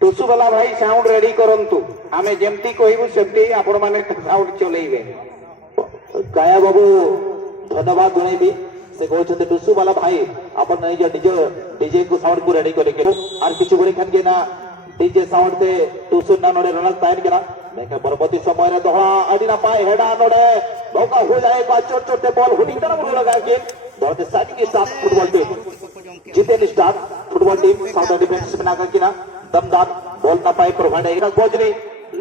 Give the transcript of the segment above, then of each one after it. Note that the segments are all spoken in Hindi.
टुसु वाला भाई साउंड रेडी करंतु आमे जेमती कहबु सेमती आपण माने साउंड चलेइबे काया बाबू धन्यवाद जणैबी से कहते टुसु वाला भाई अपन नहीं डीजे डीजे को साउंड को रेडी करे और किछु बड़े खन के ना डीजे साउंड से टुसु ना नोडे रनल ताइन केना देखे परवर्ती समय रे दोहरा अडी ना पाए हेडा नोडे मौका हो जाए बा छोटे छोटे बॉल हुटिंग तरफ लगा के बहुत साइड के साथ फुटबॉल टीम जीते star football team south defence बना कर ना दमदार बॉल ना पाए प्रोवाइड है गोजनी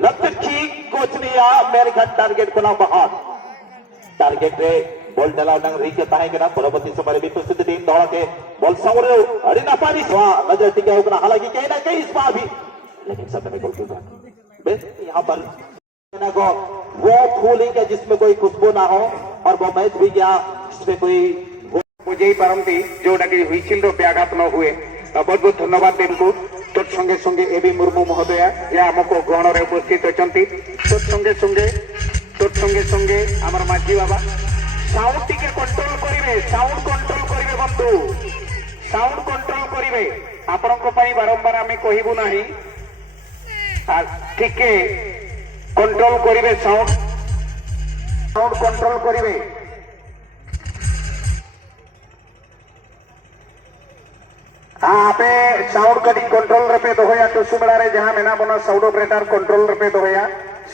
लक्की गोजनी या मेरे घर टारगेट को ना बाहर टारगेट रे बॉल डाला नंग रीच करता है कि ना परवर्ती समय में प्रसिद्ध टीम दौड़ा के बॉल सामने अड़ी ना पानी स्वा नजर टिका होगा हालांकि कहीं ना कहीं इस बार भी लेकिन सब में गोलकीपर बस यहां पर ना को वो फूलिंग है जिसमें कोई खुशबू ना हो और वो मैच भी क्या इसमें कोई बुझे पारती जोटा कि हुईसिल व्याघात न हुए बहुत बहुत धन्यवाद देवको तोर संगे संगे एबी मुर्मू महोदया या हमको गण रे उपस्थित अछंती तोर संगे संगे हमर माझी बाबा साउंड टिके कंट्रोल करिवे बंधु साउंड कंट्रोल करिवे आपनको पई बारंबार आमे कहिबु नाही टिके कंट्रोल करिवे साउंड कंट्रोल करिवे आपे साउंड कटिंग कंट्रोल रपे दोया टुसु बेला रे जहां मेना बना साउंड ऑपरेटर कंट्रोल रपे दोया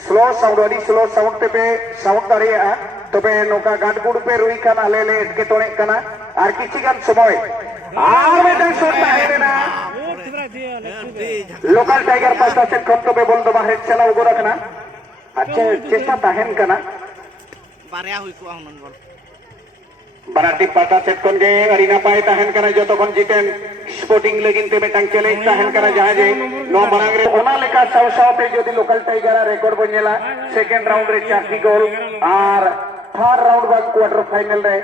स्लो साउंड अडी स्लो साउंड पे साउंड दाड़िया तबे नोका गाडगुड पे रुई काना लेले एटके तोणे काना आर किछि गान समय आर मेटा शॉट ताहेना लोकल टाइगर पास्ता से कम तबे बोल दो बाहर चला उगो रखना अच्छा चेष्टा ताहेन काना बारया हुई को हमन बोल बराटी पाटा सेट कोन गे अरीना पाए ताहेन कना जो तखन जितेन स्पोर्टिंग लेकिन ते बेटांग चले ताहेन कना जहां जे नो मांग रे ओना लेका साव साव पे जदी लोकल टाइगर रिकॉर्ड बनेला सेकंड राउंड रे 4टी गोल और थर्ड राउंड बा क्वार्टर फाइनल रे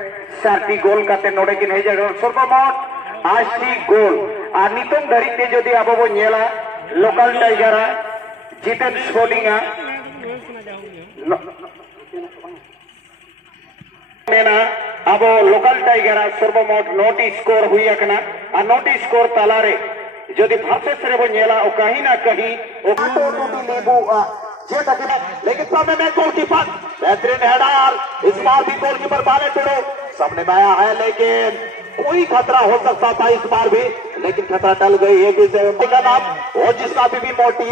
4टी गोल काते नोडे किन हे जगह सर्वमोट 80 गोल आ नितम धरी ते जदी आबो बो नेला लोकल टाइगर जितेन स्पोर्टिंग मेना अब लोकल टाइगर सर्वमोट 9टी स्कोर हुई अकना आ 9टी स्कोर तालारे जदि भार्सेस रे बनेला ओ कहीं ना कहीं ओ टोटो लेबू जे तक लेकिन सामने में गोलकीपर बेहतरीन हेडर इस बार भी गोलकीपर बाले टोड़ो सामने में आया है लेकिन कोई खतरा हो सकता था इस बार भी लेकिन खतरा टल गई है का नाम और जिसका भी मोटी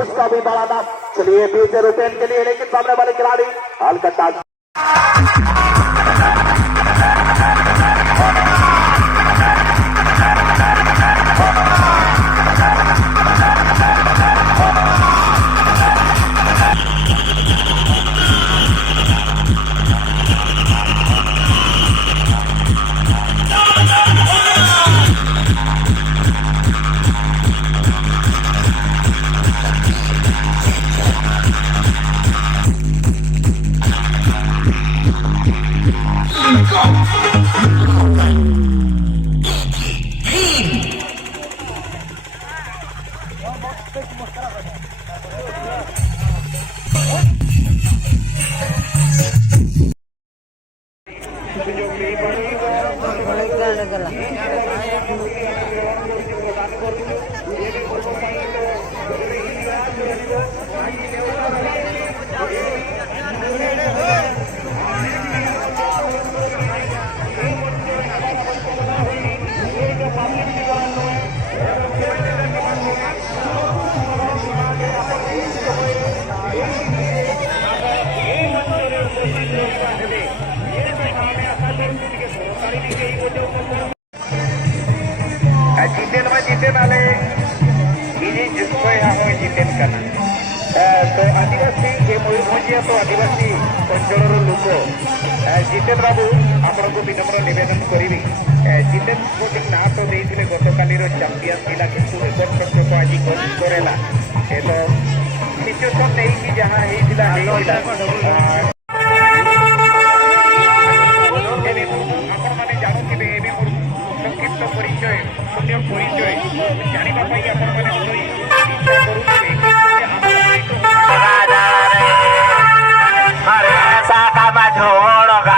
उसका भी बड़ा नाम चलिए 20 रुपए के लिए लेकिन सामने वाले खिलाड़ी हल्का जीते नाले जिसको यहाँ जीतेन करना तो आदिवासी ये मयूरभंजिया तो आदिवासी अंचल लोक जितेन बाबू आपन को विनम्र निवेदन करी जितेन स्पोर्टिंग ना तो देते गत काली चैंपियन थिला किंतु रेकर्ड संख्यक आज करेला तो सिचुएशन नहीं कि जहाँ होता संक्षिप्त परिचय पुण्य परिचय जाना